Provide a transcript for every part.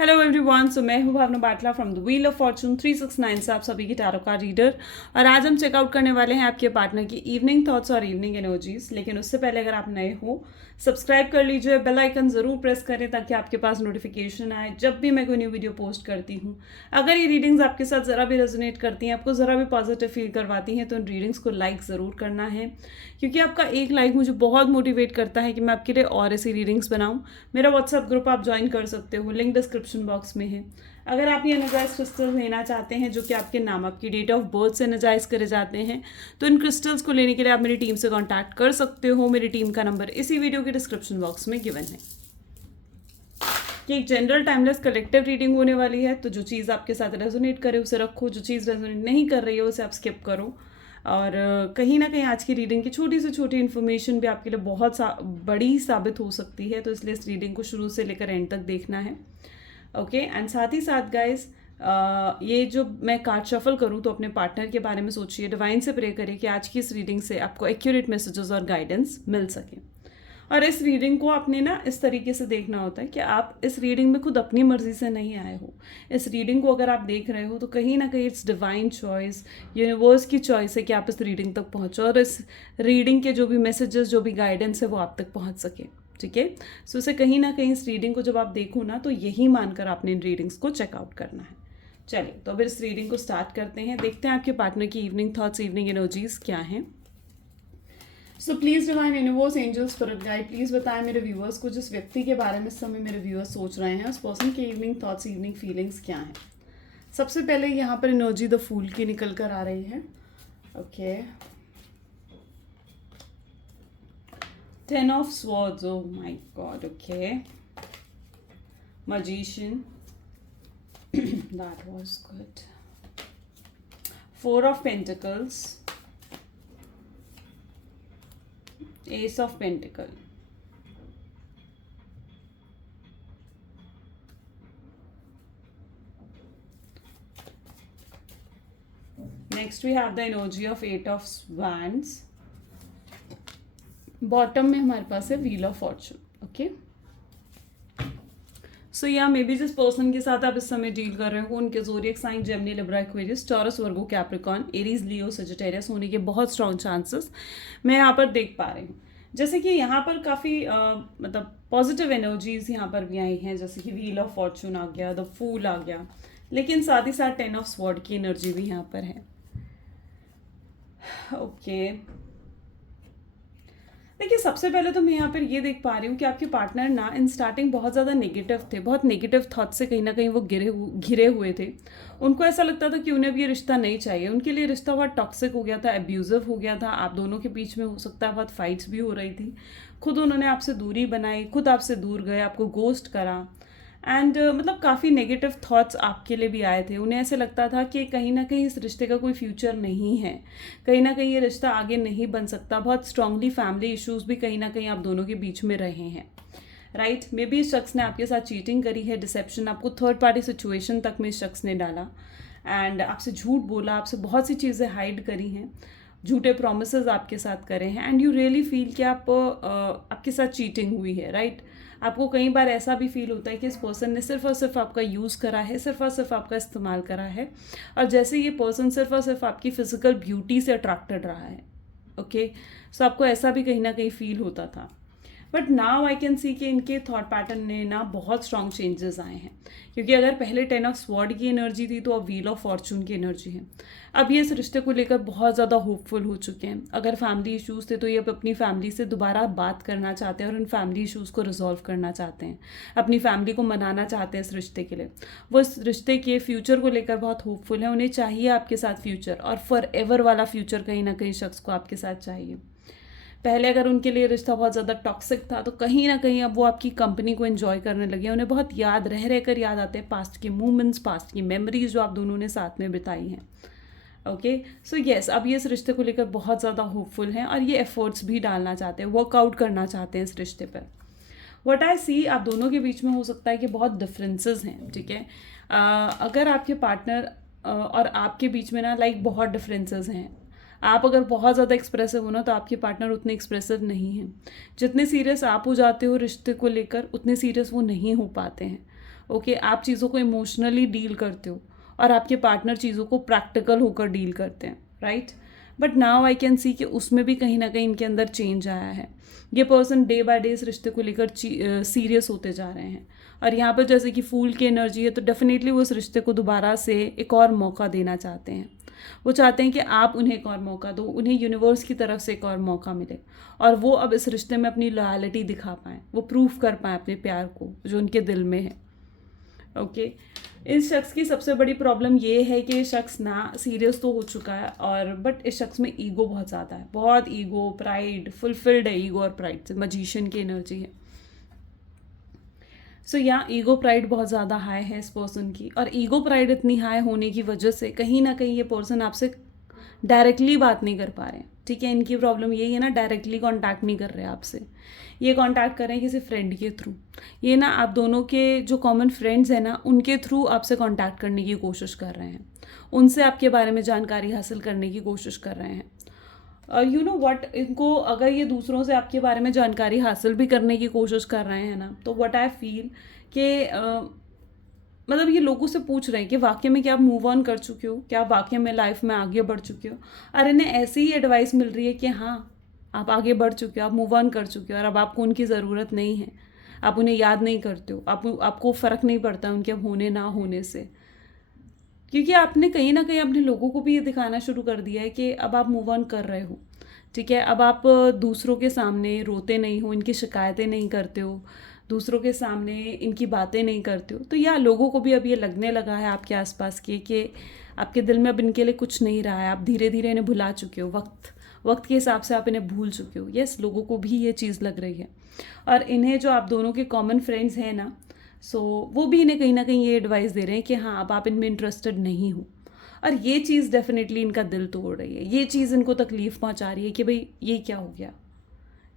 Hello everyone, so मैं हूँ Bhavna Batla from the wheel of fortune 369 से आप सभी की टैरो कार्ड रीडर। और आज हम चेकआउट करने वाले हैं आपके पार्टनर की इवनिंग थॉट्स और इवनिंग एनर्जीज। लेकिन उससे पहले अगर आप नए हो, सब्सक्राइब कर लीजिए, बेल आइकन ज़रूर प्रेस करें ताकि आपके पास नोटिफिकेशन आए जब भी मैं कोई न्यू वीडियो पोस्ट करती हूँ। अगर ये रीडिंग्स आपके साथ ज़रा भी रेजोनेट करती हैं, आपको ज़रा भी पॉजिटिव फील करवाती हैं, तो इन रीडिंग्स को लाइक ज़रूर करना है, क्योंकि आपका एक लाइक मुझे बहुत मोटिवेट करता है कि मैं आपके लिए और ऐसी रीडिंग्स बनाऊँ। मेरा व्हाट्सएप ग्रुप आप ज्वाइन कर सकते हो, लिंक डिस्क्रिप्शन बॉक्स में है। अगर आप ये एनर्जाइज क्रिस्टल्स लेना चाहते हैं जो कि आपके नाम, आपकी डेट ऑफ बर्थ से एनर्जाइज करे जाते हैं, तो इन क्रिस्टल्स को लेने के लिए आप मेरी टीम से कांटेक्ट कर सकते हो। मेरी टीम का नंबर इसी वीडियो के डिस्क्रिप्शन बॉक्स में गिवन है। ये एक जनरल टाइमलेस कलेक्टिव रीडिंग होने वाली है, तो जो चीज़ आपके साथ रेजोनेट करे उसे रखो, जो चीज़ रेजोनेट नहीं कर रही है उसे आप स्किप करो। और कहीं ना कहीं आज की रीडिंग की छोटी से छोटी इन्फॉर्मेशन भी आपके लिए बहुत बड़ी साबित हो सकती है, तो इसलिए इस रीडिंग को शुरू से लेकर एंड तक देखना है। ओके एंड साथ ही साथ गाइज, ये जो मैं कार्ड शफल करूँ तो अपने पार्टनर के बारे में सोचिए, डिवाइन से प्रे करिए कि आज की इस रीडिंग से आपको एक्यूरेट मैसेजेस और गाइडेंस मिल सके। और इस रीडिंग को आपने ना इस तरीके से देखना होता है कि आप इस रीडिंग में खुद अपनी मर्जी से नहीं आए हो। इस रीडिंग को अगर आप देख रहे हो तो कहीं ना कहीं इट्स डिवाइन चॉइस, यूनिवर्स की चॉइस है कि आप इस रीडिंग तक पहुँचो और इस रीडिंग के जो भी मैसेजेस, जो भी गाइडेंस है वो आप तक पहुँच सके। ठीक है, सो इसे कहीं ना कहीं इस रीडिंग को जब आप देखो ना, तो यही मानकर आपने इन रीडिंग्स को चेकआउट करना है। चलिए, तो अब इस रीडिंग को स्टार्ट करते हैं, देखते हैं आपके पार्टनर की इवनिंग थॉट्स, इवनिंग एनर्जीज क्या हैं। सो please divine universe, angel, spirit guide, please बताएं मेरे व्यूअर्स को, जिस व्यक्ति के बारे में इस समय मेरे व्यूअर्स सोच रहे हैं, उस पर्सन के इवनिंग थॉट्स, इवनिंग फीलिंग्स क्या हैं। सबसे पहले यहाँ पर एनर्जी द फूल की निकल कर आ रही है। Okay, 10 of swords, oh my god, okay. Magician, that was good. 4 of Pentacles, Ace of Pentacle. Next we have the energy of 8 of Wands. Bottom में हमारे पास है व्हील ऑफ फॉर्चून। ओके, सो या may be जिस person के साथ आप इस समय डील कर रहे हो उनके zodiac sign Gemini, Libra, Aquarius, Taurus, Virgo, Capricorn, Aries, Leo, Sagittarius होने के बहुत स्ट्रॉन्ग चांसेस मैं यहाँ पर देख पा रही हूँ। जैसे कि यहाँ पर काफ़ी मतलब पॉजिटिव एनर्जीज यहाँ पर भी आई हैं, जैसे कि व्हील ऑफ फॉर्चून आ गया, द फूल आ गया, लेकिन साथ ही साथ 10 ऑफ स्वॉर्ड की एनर्जी भी यहाँ पर है। ओके, देखिए सबसे पहले तो मैं यहाँ पर ये देख पा रही हूँ कि आपके पार्टनर ना इन स्टार्टिंग बहुत ज़्यादा नेगेटिव थे, बहुत नेगेटिव थॉट से कहीं ना कहीं वो घिरे हुए थे। उनको ऐसा लगता था कि उन्हें भी ये रिश्ता नहीं चाहिए, उनके लिए रिश्ता बहुत टॉक्सिक हो गया था, एब्यूजिव हो गया था, आप दोनों के बीच में हो सकता है बहुत फाइट्स भी हो रही थी, खुद उन्होंने आपसे दूरी बनाई, खुद आपसे दूर गए, आपको गोस्ट करा एंड मतलब काफ़ी नेगेटिव थॉट्स आपके लिए भी आए थे। उन्हें ऐसे लगता था कि कहीं ना कहीं इस रिश्ते का कोई फ्यूचर नहीं है, कहीं ना कहीं ये रिश्ता आगे नहीं बन सकता। बहुत स्ट्रांगली फैमिली इश्यूज भी कहीं ना कहीं आप दोनों के बीच में रहे हैं, राइट। मे बी इस शख्स ने आपके साथ चीटिंग करी है, डिसेप्शन, आपको थर्ड पार्टी सिचुएशन तक में इस शख्स ने डाला एंड आपसे झूठ बोला, आपसे बहुत सी चीज़ें हाइड करी हैं, झूठे प्रोमिसेस आपके साथ करे हैं एंड यू रियली फील कि आपके साथ चीटिंग हुई है, राइट। आपको कई बार ऐसा भी फील होता है कि इस पर्सन ने सिर्फ और सिर्फ आपका यूज़ करा है, सिर्फ और सिर्फ आपका इस्तेमाल करा है, और जैसे ये पर्सन सिर्फ और सिर्फ आपकी फिजिकल ब्यूटी से अट्रैक्टेड रहा है। ओके, सो आपको ऐसा भी कहीं ना कहीं फील होता था। बट नाउ आई कैन सी कि इनके थॉट पैटर्न में ना बहुत स्ट्रॉन्ग चेंजेस आए हैं, क्योंकि अगर पहले 10 ऑफ स्वॉर्ड की एनर्जी थी तो अब व्हील ऑफ फॉर्चून की एनर्जी है। अब ये इस रिश्ते को लेकर बहुत ज़्यादा होपफुल हो चुके हैं। अगर फैमिली इश्यूज़ थे तो ये अब अपनी फैमिली से दोबारा बात करना चाहते हैं और उन फैमिली इश्यूज़ को रिजॉल्व करना चाहते हैं, अपनी फैमिली को मनाना चाहते हैं इस रिश्ते के लिए। वो इस रिश्ते के फ्यूचर को लेकर बहुत होपफुल है, उन्हें चाहिए आपके साथ फ्यूचर, और फॉर एवर वाला फ्यूचर कहीं ना कहीं शख्स को आपके साथ चाहिए। पहले अगर उनके लिए रिश्ता बहुत ज़्यादा टॉक्सिक था तो कहीं ना कहीं अब वो आपकी कंपनी को एंजॉय करने लगे। उन्हें बहुत याद रह कर याद आते हैं पास्ट के मूवमेंट्स, पास्ट की मेमोरीज जो आप दोनों ने साथ में बिताई हैं। ओके, सो येस, अब ये इस रिश्ते को लेकर बहुत ज़्यादा होपफुल हैं और ये एफर्ट्स भी डालना चाहते हैं, वर्कआउट करना चाहते हैं इस रिश्ते पर। व्हाट आई सी, आप दोनों के बीच में हो सकता है कि बहुत डिफरेंसेस हैं, ठीक है। अगर आपके पार्टनर और आपके बीच में ना बहुत डिफरेंसेस हैं, आप अगर बहुत ज़्यादा एक्सप्रेसिव हो ना तो आपके पार्टनर उतने एक्सप्रेसिव नहीं हैं। जितने सीरियस आप हो जाते हो रिश्ते को लेकर, उतने सीरियस वो नहीं हो पाते हैं। ओके आप चीज़ों को इमोशनली डील करते हो और आपके पार्टनर चीज़ों को प्रैक्टिकल होकर डील करते हैं, right? But now I can सी कि उसमें भी कहीं ना कहीं इनके अंदर चेंज आया है। ये पर्सन डे बाय डे इस रिश्ते को लेकर सीरियस होते जा रहे हैं, और यहाँ पर जैसे कि फूल की एनर्जी है, तो डेफिनेटली वो इस रिश्ते को दोबारा से एक और मौका देना चाहते हैं। वो चाहते हैं कि आप उन्हें एक और मौका दो, उन्हें यूनिवर्स की तरफ से एक और मौका मिले, और वो अब इस रिश्ते में अपनी लॉयल्टी दिखा पाएँ, वो प्रूफ कर पाएँ अपने प्यार को जो उनके दिल में है। ओके इस शख्स की सबसे बड़ी प्रॉब्लम ये है कि ये शख्स ना सीरियस तो हो चुका है, और बट इस शख्स में ईगो बहुत ज़्यादा है, बहुत ईगो, प्राइड, फुलफिल्ड है ईगो और प्राइड से, मजीशियन की एनर्जी है। सो यहाँ ईगो प्राइड बहुत ज़्यादा हाई है इस पर्सन की, और ईगो प्राइड इतनी हाई होने की वजह से कहीं ना कहीं ये पर्सन आपसे डायरेक्टली बात नहीं कर पा रहे हैं, ठीक है? इनकी प्रॉब्लम यही है ना, डायरेक्टली कांटेक्ट नहीं कर रहे आपसे, ये कांटेक्ट कर रहे हैं किसी फ्रेंड के थ्रू। ये ना आप दोनों के जो कॉमन फ्रेंड्स हैं ना, उनके थ्रू आपसे कांटेक्ट करने की कोशिश कर रहे हैं, उनसे आपके बारे में जानकारी हासिल करने की कोशिश कर रहे हैं। यू नो व्हाट, इनको अगर ये दूसरों से आपके बारे में जानकारी हासिल भी करने की कोशिश कर रहे हैं ना, तो व्हाट आई फील कि मतलब ये लोगों से पूछ रहे हैं कि वाकई में क्या आप मूव ऑन कर चुके हो, क्या आप वाकई में लाइफ में आगे बढ़ चुके हो। और इन्हें ऐसी ही एडवाइस मिल रही है कि हाँ आप आगे बढ़ चुके हो, आप मूव ऑन कर चुके हो, और अब आपको उनकी ज़रूरत नहीं है, आप उन्हें याद नहीं करते हो, आपको फ़र्क नहीं पड़ता उनके होने ना होने से, क्योंकि आपने कहीं ना कहीं अपने लोगों को भी ये दिखाना शुरू कर दिया है कि अब आप मूव ऑन कर रहे हो, ठीक है? अब आप दूसरों के सामने रोते नहीं हो, इनकी शिकायतें नहीं करते हो, दूसरों के सामने इनकी बातें नहीं करते हो। तो या लोगों को भी अब ये लगने लगा है आपके आसपास के कि आपके दिल में अब इनके लिए कुछ नहीं रहा है, आप धीरे धीरे इन्हें भुला चुके हो, वक्त के हिसाब से आप इन्हें भूल चुके हो। यस, लोगों को भी ये चीज़ लग रही है, और इन्हें जो आप दोनों के कॉमन फ्रेंड्स हैं ना, सो वो भी इन्हें कहीं ना कहीं ये एडवाइस दे रहे हैं कि हाँ अब आप इनमें इंटरेस्टेड नहीं हो, और ये चीज़ डेफिनेटली इनका दिल तोड़ रही है, ये चीज़ इनको तकलीफ़ पहुंचा रही है कि भाई ये क्या हो गया,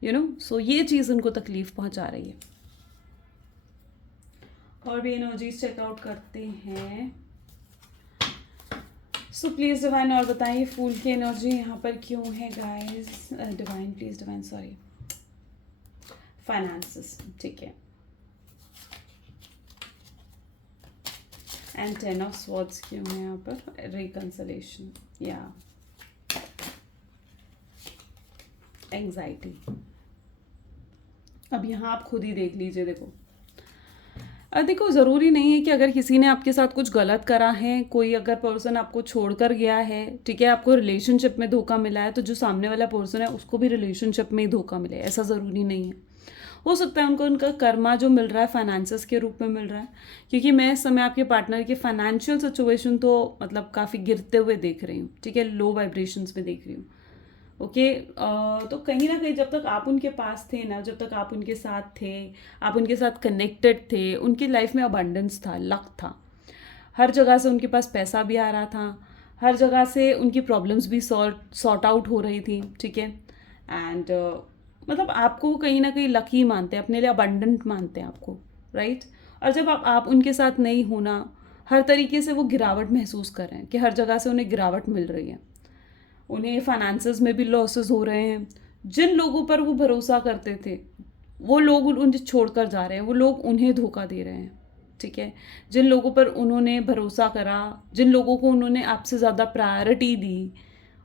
यू नो। सो ये चीज़ इनको तकलीफ़ पहुंचा रही है। और भी एनर्जीज चेकआउट करते हैं। सो प्लीज़ डिवाइन और बताइए फूल की एनर्जी यहाँ पर क्यों है guys? Divine please, divine sorry, finances, ठीक है। एंड 10 ऑफ स्वॉर्ड्स क्यों है यहाँ पर? रिकंसलेशन या एंग्जाइटी। अब यहाँ आप खुद ही देख लीजिए। देखो ज़रूरी नहीं है कि अगर किसी ने आपके साथ कुछ गलत करा है, कोई अगर पर्सन आपको छोड़कर गया है, ठीक है, आपको रिलेशनशिप में धोखा मिला है, तो जो सामने वाला पर्सन है उसको भी रिलेशनशिप में ही धोखा मिले, ऐसा ज़रूरी नहीं है। हो सकता है उनको उनका कर्मा जो मिल रहा है फाइनेंसेस के रूप में मिल रहा है, क्योंकि मैं इस समय आपके पार्टनर की फाइनेंशियल सिचुएशन तो मतलब काफ़ी गिरते हुए देख रही हूँ, ठीक है, लो वाइब्रेशंस में देख रही हूँ। ओके तो कहीं ना कहीं जब तक आप उनके पास थे ना, जब तक आप उनके साथ थे, आप उनके साथ कनेक्टेड थे, उनकी लाइफ में अबंडेंस था, लक था, हर जगह से उनके पास पैसा भी आ रहा था, हर जगह से उनकी प्रॉब्लम्स भी सॉर्ट आउट हो रही थी, ठीक है। एंड मतलब आपको कहीं ना कहीं लकी मानते हैं, अपने लिए अबंडेंट मानते हैं आपको, राइट। और जब आप उनके साथ नहीं होना, हर तरीके से वो गिरावट महसूस कर रहे हैं कि हर जगह से उन्हें गिरावट मिल रही है, उन्हें फाइनेंसेस में भी लॉसेस हो रहे हैं। जिन लोगों पर वो भरोसा करते थे वो लोग उन्हें छोड़कर जा रहे हैं, वो लोग उन्हें धोखा दे रहे हैं, ठीक है। जिन लोगों पर उन्होंने भरोसा करा, जिन लोगों को उन्होंने आपसे ज़्यादा प्रायोरिटी दी,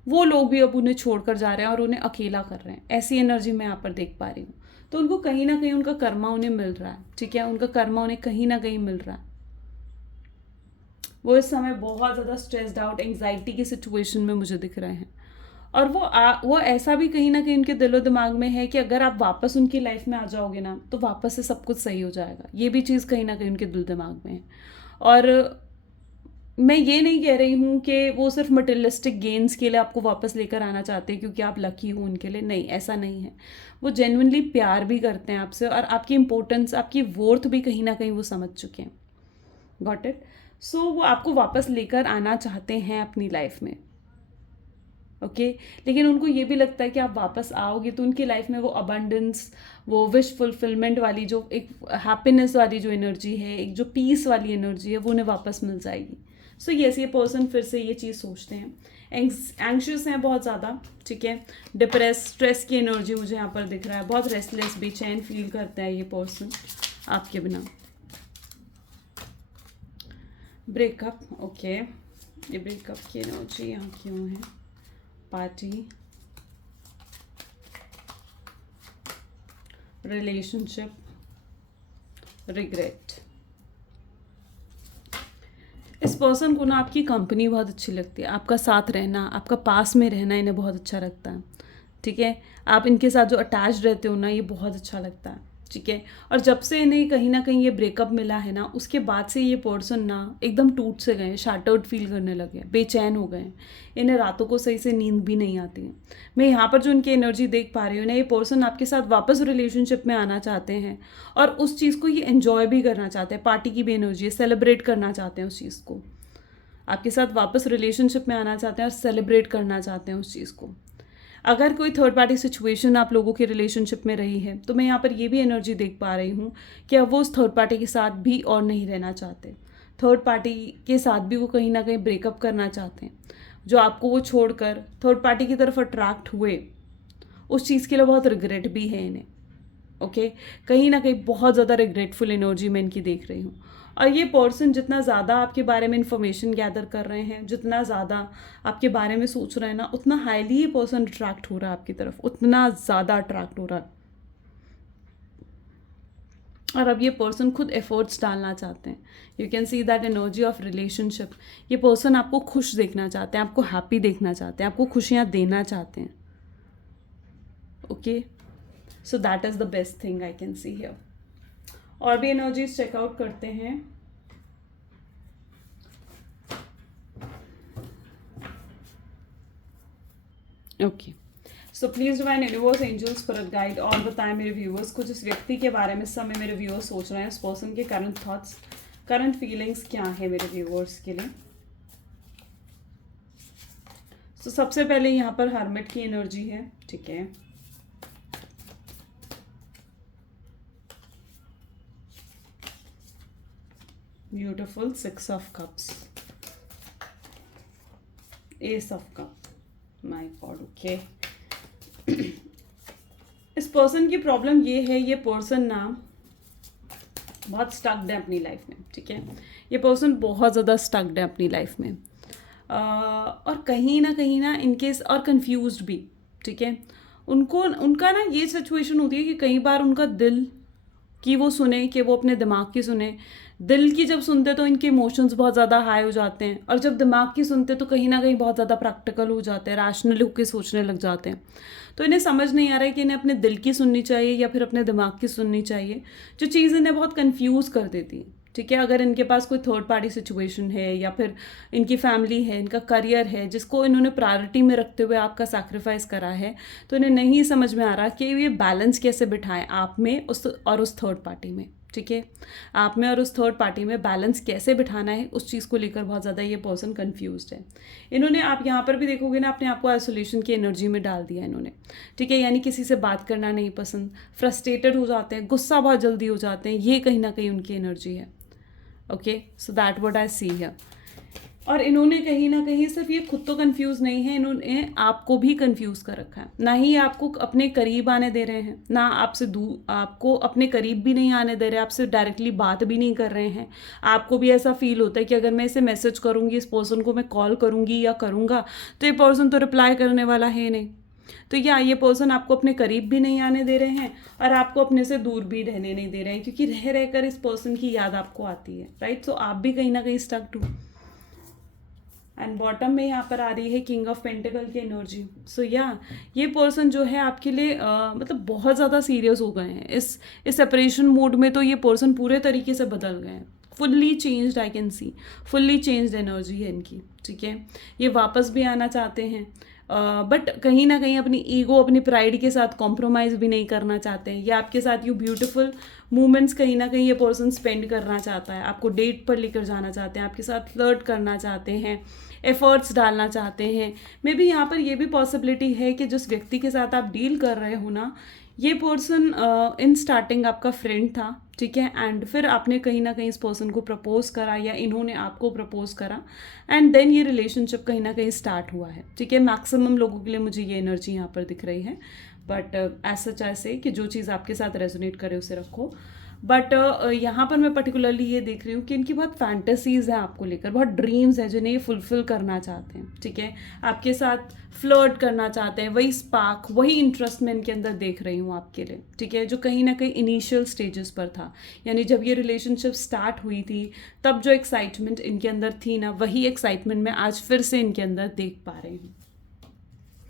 वो लोग भी अब उन्हें छोड़कर जा रहे हैं और उन्हें अकेला कर रहे हैं। ऐसी एनर्जी मैं यहाँ पर देख पा रही हूँ। तो उनको कहीं ना कहीं उनका कर्मा उन्हें मिल रहा है, ठीक है, उनका कर्मा उन्हें कहीं ना कहीं मिल रहा है। वो इस समय बहुत ज़्यादा स्ट्रेस्ड आउट, एंग्जाइटी की सिचुएशन में मुझे दिख रहे हैं, और वो ऐसा भी कहीं ना कहीं उनके दिलो दिमाग में है कि अगर आप वापस उनकी लाइफ में आ जाओगे ना, तो वापस से सब कुछ सही हो जाएगा। ये भी चीज़ कहीं ना कहीं उनके दिल दिमाग में है। और मैं ये नहीं कह रही हूँ कि वो सिर्फ मटेरियलिस्टिक गेन्स के लिए आपको वापस लेकर आना चाहते हैं क्योंकि आप लकी हो उनके लिए, नहीं, ऐसा नहीं है। वो जेन्युइनली प्यार भी करते हैं आपसे, और आपकी इंपॉर्टेंस, आपकी वर्थ भी कहीं ना कहीं वो समझ चुके हैं। Got it? सो वो आपको वापस लेकर आना चाहते हैं अपनी लाइफ में, ओके लेकिन उनको ये भी लगता है कि आप वापस आओगे तो उनकी लाइफ में वो अबंडेंस, वो विश फुलफिलमेंट वाली जो एक हैप्पीनेस वाली जो एनर्जी है, एक जो पीस वाली एनर्जी है, वो उन्हें वापस मिल जाएगी। सो यस, ये पर्सन फिर से ये चीज़ सोचते हैं, एंग्शियस हैं बहुत ज़्यादा, ठीक है, डिप्रेस, स्ट्रेस की एनर्जी मुझे यहाँ पर दिख रहा है, बहुत रेस्टलेस, बेचैन फील करता है ये पर्सन आपके बिना। ब्रेकअप, ओके, ये ब्रेकअप की एनर्जी यहाँ क्यों है? Party, relationship, regret. इस पर्सन को ना आपकी कंपनी बहुत अच्छी लगती है, आपका साथ रहना, आपका पास में रहना इन्हें बहुत अच्छा लगता है, ठीक है। आप इनके साथ जो अटैच रहते हो ना, ये बहुत अच्छा लगता है, ठीक है। और जब से इन्हें कहीं ना कहीं ये ब्रेकअप मिला है ना, उसके बाद से ये पर्सन ना एकदम टूट से गए, शैटर्ड फील करने लगे, बेचैन हो गए। इन्हें रातों को सही से नींद भी नहीं आती है। मैं यहाँ पर जो इनकी एनर्जी देख पा रही हूँ ना, ये पर्सन आपके साथ वापस रिलेशनशिप में आना चाहते हैं और उस चीज़ को ये एंजॉय भी करना चाहते हैं। पार्टी की भी एनर्जी है, सेलिब्रेट करना चाहते हैं उस चीज़ को। आपके साथ वापस रिलेशनशिप में आना चाहते हैं और सेलिब्रेट करना चाहते हैं उस चीज़ को। अगर कोई थर्ड पार्टी सिचुएशन आप लोगों के रिलेशनशिप में रही है, तो मैं यहाँ पर ये भी एनर्जी देख पा रही हूँ कि अब वो उस थर्ड पार्टी के साथ भी और नहीं रहना चाहते। थर्ड पार्टी के साथ भी वो कहीं ना कहीं ब्रेकअप करना चाहते हैं। जो आपको वो छोड़कर थर्ड पार्टी की तरफ अट्रैक्ट हुए, उस चीज़ के लिए बहुत रिग्रेट भी है इन्हें, ओके। कहीं ना कहीं बहुत ज़्यादा रिग्रेटफुल एनर्जी मैं इनकी देख रही हूँ। और ये पर्सन जितना ज़्यादा आपके बारे में इंफॉर्मेशन गैदर कर रहे हैं, जितना ज़्यादा आपके बारे में सोच रहे हैं ना, उतना हाईली ये पर्सन अट्रैक्ट हो रहा है आपकी तरफ, उतना ज़्यादा अट्रैक्ट हो रहा है। और अब ये पर्सन खुद एफर्ट्स डालना चाहते हैं। You can see that energy of relationship. ये पर्सन आपको खुश देखना चाहते हैं, आपको हैप्पी देखना चाहते हैं, आपको खुशियाँ देना चाहते हैं, okay. So that is the best thing I can see here. और भी एनर्जीज चेकआउट करते हैं। Okay, so please divine universe, angels, spirit guide और बताएं मेरे व्यूअर्स को, जिस व्यक्ति के बारे में इस समय मेरे व्यूअर्स सोच रहे हैं, उस पर्सन के करंट थॉट्स, करंट फीलिंग्स क्या है मेरे व्यूअर्स के लिए। तो सबसे पहले यहाँ पर हर्मिट की एनर्जी है, ठीक है। Beautiful, 6 of cups, S of cup, my God, okay. इस पर्सन की प्रॉब्लम ये है, ये पर्सन ना बहुत स्टक्ड है अपनी लाइफ में, ठीक है। ये पर्सन बहुत ज़्यादा स्टक्ड है अपनी लाइफ में, और कहीं ना इनकेस और कंफ्यूज्ड भी, ठीक है। उनका ना ये सिचुएशन होती है कि कई बार उनका दिल कि वो सुने, कि वो अपने दिमाग की सुने। दिल की जब सुनते तो इनके इमोशंस बहुत ज़्यादा हाई हो जाते हैं, और जब दिमाग की सुनते तो कहीं ना कहीं बहुत ज़्यादा प्रैक्टिकल हो जाते हैं, रैशनल होकर सोचने लग जाते हैं। तो इन्हें समझ नहीं आ रहा है कि इन्हें अपने दिल की सुननी चाहिए या फिर अपने दिमाग की सुननी चाहिए, जो चीज़ इन्हें बहुत कन्फ्यूज़ कर देती है, ठीक है। अगर इनके पास कोई थर्ड पार्टी सिचुएशन है, या फिर इनकी फैमिली है, इनका करियर है, जिसको इन्होंने प्रायोरिटी में रखते हुए आपका सैक्रिफाइस करा है, तो इन्हें नहीं समझ में आ रहा कि ये बैलेंस कैसे बिठाएं आप में उस थर्ड पार्टी में, ठीक है। आप में और उस थर्ड पार्टी में बैलेंस कैसे बिठाना है, उस चीज़ को लेकर बहुत ज़्यादा ये पर्सन कन्फ्यूज्ड है। इन्होंने, आप यहाँ पर भी देखोगे ना, अपने आप को आइसोलेशन की एनर्जी में डाल दिया इन्होंने, ठीक है। यानी किसी से बात करना नहीं पसंद, फ्रस्ट्रेटेड हो जाते हैं, गुस्सा बहुत जल्दी हो जाते हैं, ये कहीं ना कहीं उनकी एनर्जी है, okay. So that what I C here. और इन्होंने कहीं ना कहीं सिर्फ ये खुद तो कंफ्यूज नहीं है, इन्होंने आपको भी कंफ्यूज कर रखा है। ना ही आपको अपने करीब आने दे रहे हैं, ना आपसे दूर, आपको अपने करीब भी नहीं आने दे रहे, आपसे डायरेक्टली बात भी नहीं कर रहे हैं। आपको भी ऐसा फील होता है कि अगर मैं इसे मैसेज करूंगी, इस पर्सन को मैं कॉल करूंगी या करूंगा, तो ये पर्सन तो रिप्लाई करने वाला है नहीं। तो या ये पर्सन आपको अपने करीब भी नहीं आने दे रहे हैं, और आपको अपने से दूर भी रहने नहीं दे रहे हैं, क्योंकि रह रहकर इस पर्सन की याद आपको आती है, राइट। सो आप भी कहीं ना कहीं स्टक्ड हो। एंड बॉटम में यहाँ पर आ रही है किंग ऑफ पेंटिकल की एनर्जी। सो या ये पर्सन जो है आपके लिए मतलब बहुत ज़्यादा सीरियस हो गए हैं इस सेपरेशन मोड में। तो ये पर्सन पूरे तरीके से बदल गए हैं, fully changed, I can C fully changed energy है इनकी, ठीक है। ये वापस भी आना चाहते हैं, बट कहीं ना कहीं अपनी ईगो, अपनी प्राइड के साथ कॉम्प्रोमाइज़ भी नहीं करना चाहते हैं। ये आपके साथ यू ब्यूटीफुल मोमेंट्स कहीं ना कहीं ये पर्सन स्पेंड करना चाहता है, आपको डेट पर लेकर जाना चाहते हैं, आपके साथ फ्लर्ट करना चाहते हैं, एफर्ट्स डालना चाहते हैं। मे बी यहाँ पर ये भी पॉसिबिलिटी है कि जिस व्यक्ति के साथ आप डील कर रहे हो ना, ये पर्सन इन स्टार्टिंग आपका फ्रेंड था, ठीक है। एंड फिर आपने कहीं ना कहीं इस पर्सन को प्रपोज करा, या इन्होंने आपको प्रपोज करा, एंड देन ये रिलेशनशिप कहीं ना कहीं स्टार्ट हुआ है, ठीक है। मैक्सिमम लोगों के लिए मुझे ये एनर्जी यहाँ पर दिख रही है, बट एज सच ऐसे कि जो चीज़ आपके साथ रेजोनेट करे उसे रखो। बट यहाँ पर मैं पर्टिकुलरली ये देख रही हूँ कि इनकी बहुत फैंटेसीज़ हैं आपको लेकर, बहुत ड्रीम्स हैं जिन्हें ये फुलफ़िल करना चाहते हैं, ठीक है। आपके साथ फ्लर्ट करना चाहते हैं, वही स्पार्क, वही इंटरेस्ट मैं इनके अंदर देख रही हूँ आपके लिए, ठीक है, जो कहीं ना कहीं इनिशियल स्टेजेस पर था। यानी जब ये रिलेशनशिप स्टार्ट हुई थी तब जो एक्साइटमेंट इनके अंदर थी ना, वही एक्साइटमेंट मैं आज फिर से इनके अंदर देख पा रही हूँ।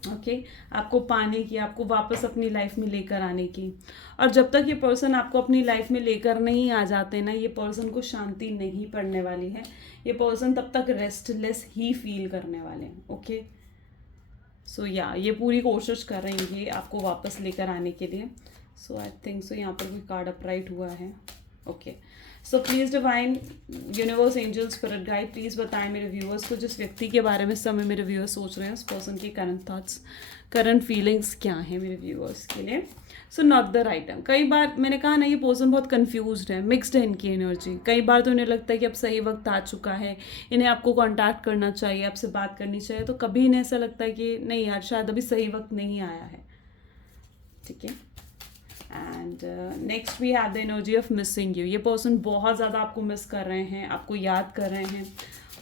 ओके आपको पाने की, आपको वापस अपनी लाइफ में लेकर आने की। और जब तक ये पर्सन आपको अपनी लाइफ में लेकर नहीं आ जाते ना, ये पर्सन को शांति नहीं पड़ने वाली है। ये पर्सन तब तक रेस्टलेस ही फील करने वाले हैं। ओके सो या ये पूरी कोशिश कर रही है आपको वापस लेकर आने के लिए। सो आई थिंक सो यहाँ पर कोई कार्ड अपराइट हुआ है। Okay so please divine universe angel spirit guide please बताएं मेरे व्यूअर्स को, जिस व्यक्ति के बारे में इस समय मेरे व्यूअर्स सोच रहे हैं, उस पर्सन की करंट थॉट्स, करंट फीलिंग्स क्या हैं मेरे व्यूअर्स के लिए। So not the right time. कई बार मैंने कहा ना, ये पर्सन बहुत कंफ्यूज्ड है, मिक्स्ड है इनकी एनर्जी। कई बार तो इन्हें लगता है कि अब सही वक्त आ चुका है, इन्हें आपको कॉन्टैक्ट करना चाहिए, आपसे बात करनी चाहिए, तो कभी इन्हें ऐसा लगता है कि नहीं यार शायद अभी सही वक्त नहीं आया है, ठीक है। And next we have the energy of missing you. ये पर्सन बहुत ज़्यादा आपको मिस कर रहे हैं, आपको याद कर रहे हैं।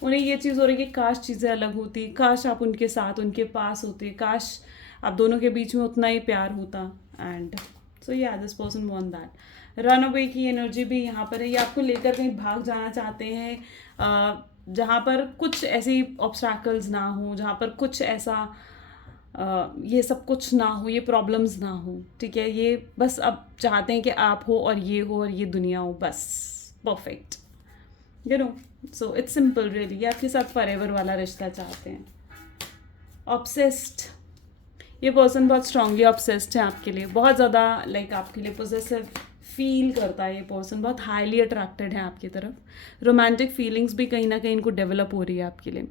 उन्हें ये चीज़ हो रही है कि काश चीज़ें अलग होती, काश आप उनके साथ उनके पास होते, काश आप दोनों के बीच में उतना ही प्यार होता। एंड सो या this person want that. Run away की एनर्जी भी यहाँ पर है। ये आपको लेकर कहीं भाग जाना चाहते हैं जहाँ पर कुछ ऐसी ऑब्स्टैकल्स ना हो, जहाँ पर कुछ ऐसा ये सब कुछ ना हो, ये प्रॉब्लम्स ना हो, ठीक है। ये बस अब चाहते हैं कि आप हो और ये दुनिया हो, बस perfect, you know. So it's simple really. ये आपके साथ फॉरएवर वाला रिश्ता चाहते हैं। ऑब्सेस्ड, ये पर्सन बहुत स्ट्रांगली ऑब्सेस्ड है आपके लिए, बहुत ज़्यादा लाइक आपके लिए पोजेसिव फील करता है। ये पर्सन बहुत हाईली अट्रैक्टेड है आपकी तरफ। रोमांटिक फीलिंग्स भी कहीं ना कहीं इनको डेवलप हो रही है आपके लिए।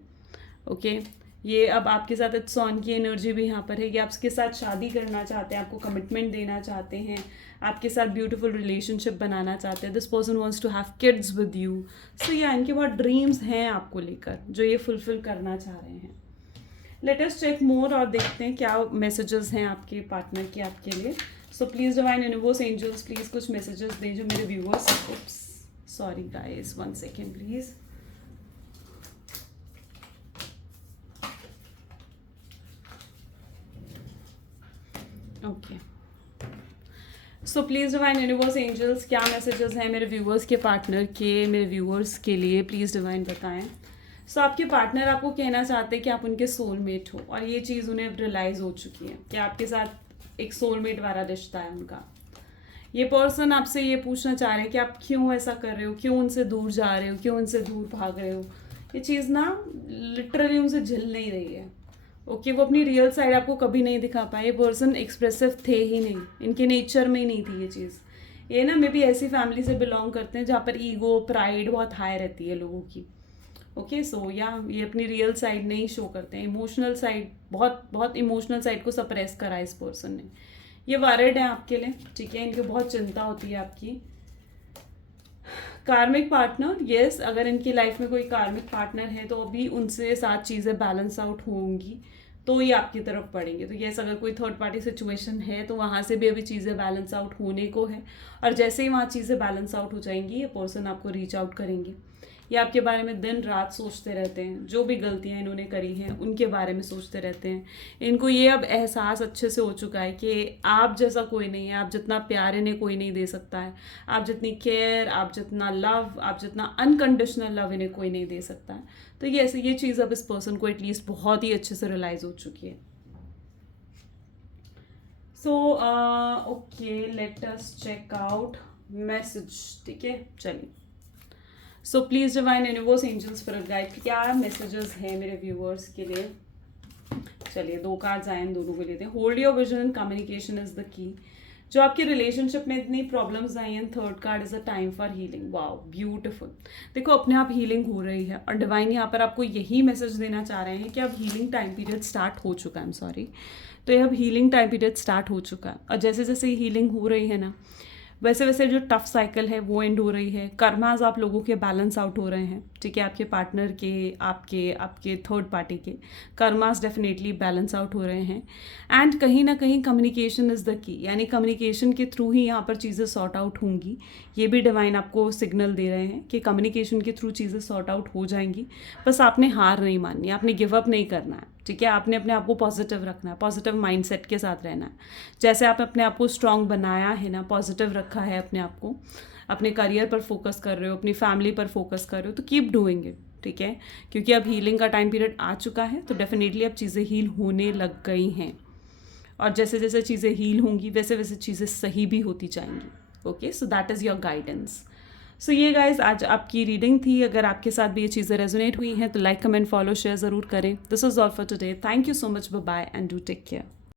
ओके ये अब आपके साथ इट्स ऑन की एनर्जी भी यहाँ पर है। ये आपके साथ शादी करना चाहते हैं, आपको कमिटमेंट देना चाहते हैं, आपके साथ ब्यूटीफुल रिलेशनशिप बनाना चाहते हैं। This person wants to have kids with you. So या इनके बहुत ड्रीम्स हैं आपको लेकर जो ये फुलफिल करना चाह रहे हैं। लेट अस चेक मोर और देखते हैं क्या मैसेजेस हैं आपके पार्टनर के आपके लिए। So please divine universe angels please कुछ मैसेजेस दें जो मेरे viewers, sorry guys 1 second please. Okay so please divine universe angels क्या मैसेजेस हैं मेरे व्यूअर्स के पार्टनर के, मेरे व्यूअर्स के लिए प्लीज़ डिवाइन बताएं। सो आपके पार्टनर आपको कहना चाहते हैं कि आप उनके सोलमेट हो, और ये चीज़ उन्हें अब रियलाइज़ हो चुकी है कि आपके साथ एक सोलमेट वाला रिश्ता है उनका। ये पर्सन आपसे ये पूछना चाह रहे हैं कि आप क्यों ऐसा कर रहे हो, क्यों उनसे दूर जा रहे हो, क्यों उनसे दूर भाग रहे हो। ये चीज़ ना लिटरली उनसे झेल नहीं रही है। ओके वो अपनी रियल साइड आपको कभी नहीं दिखा पाए। ये पर्सन एक्सप्रेसिव थे ही नहीं, इनके नेचर में ही नहीं थी ये चीज़। ये ना मे बी ऐसी फैमिली से बिलोंग करते हैं जहाँ पर ईगो प्राइड बहुत हाई रहती है लोगों की। ओके सो या ये अपनी रियल साइड नहीं शो करते हैं। इमोशनल साइड, बहुत बहुत इमोशनल साइड को सप्रेस करा इस पर्सन ने। ये वरिड है आपके लिए, ठीक है, इनकी बहुत चिंता होती है आपकी। कार्मिक पार्टनर, यस, अगर इनकी लाइफ में कोई कार्मिक पार्टनर है तो अभी उनसे साथ चीज़ें बैलेंस आउट होंगी तो ये आपकी तरफ पड़ेंगे। तो यस अगर कोई थर्ड पार्टी सिचुएशन है तो वहाँ से भी अभी चीज़ें बैलेंस आउट होने को है, और जैसे ही वहाँ चीज़ें बैलेंस आउट हो जाएंगी ये पर्सन आपको रीच आउट करेंगे। ये आपके बारे में दिन रात सोचते रहते हैं, जो भी गलतियाँ इन्होंने करी हैं उनके बारे में सोचते रहते हैं। इनको ये अब एहसास अच्छे से हो चुका है कि आप जैसा कोई नहीं है, आप जितना प्यार इन्हें कोई नहीं दे सकता है, आप जितनी केयर, आप जितना लव, आप जितना अनकंडीशनल लव इन्हें कोई नहीं दे सकता है। तो ये चीज़ अब इस पर्सन को एटलीस्ट बहुत ही अच्छे से रियलाइज़ हो चुकी है। So okay let us check out message, ठीक है चलिए। So please divine universe angels spirit guide क्या मैसेजेस हैं मेरे व्यूअर्स के लिए। चलिए 2 कार्ड्स आए हैं, दोनों को लेते हैं। Hold your vision and communication is the key. जो आपके रिलेशनशिप में इतनी प्रॉब्लम्स आई हैं, third card is a time for healing. Wow beautiful. देखो अपने आप हीलिंग हो रही है, और डिवाइन यहाँ पर आपको यही मैसेज देना चाह रहे हैं कि अब हीलिंग टाइम पीरियड स्टार्ट हो चुका है। आई एम सॉरी, तो ये अब हीलिंग टाइम पीरियड स्टार्ट हो चुका है, और जैसे जैसे हीलिंग हो रही है ना, वैसे वैसे जो टफ साइकिल है वो एंड हो रही है, कर्माज आप लोगों के बैलेंस आउट हो रहे हैं, ठीक है, आपके पार्टनर के, आपके आपके थर्ड पार्टी के कर्माज डेफिनेटली बैलेंस आउट हो रहे हैं। एंड कहीं ना कहीं कम्युनिकेशन इज़ द की, यानी कम्युनिकेशन के थ्रू ही यहाँ पर चीज़ें सॉर्ट आउट होंगी। ये भी डिवाइन आपको सिग्नल दे रहे हैं कि कम्युनिकेशन के थ्रू चीज़ें सॉर्ट आउट हो जाएंगी। बस आपने हार नहीं माननी, आपने गिव अप नहीं करना है, ठीक है, आपने अपने आप को पॉजिटिव रखना है, पॉजिटिव माइंडसेट के साथ रहना है। जैसे आप अपने आप को स्ट्रांग बनाया है ना, पॉजिटिव रखा है अपने आप को, अपने करियर पर फोकस कर रहे हो, अपनी फैमिली पर फोकस कर रहे हो, तो कीप डूइंग इट, ठीक है, क्योंकि अब हीलिंग का टाइम पीरियड आ चुका है, तो डेफिनेटली अब चीज़ें हील होने लग गई हैं। और जैसे जैसे चीज़ें हील होंगी वैसे वैसे चीज़ें सही भी होती जाएंगी। Okay, so that is your guidance. So ये गाइज आज आपकी रीडिंग थी। अगर आपके साथ भी ये चीज़ें रेजोनेट हुई हैं तो लाइक, कमेंट, फॉलो, शेयर ज़रूर करें। This is all for today. Thank you so much, bye bye and do take care.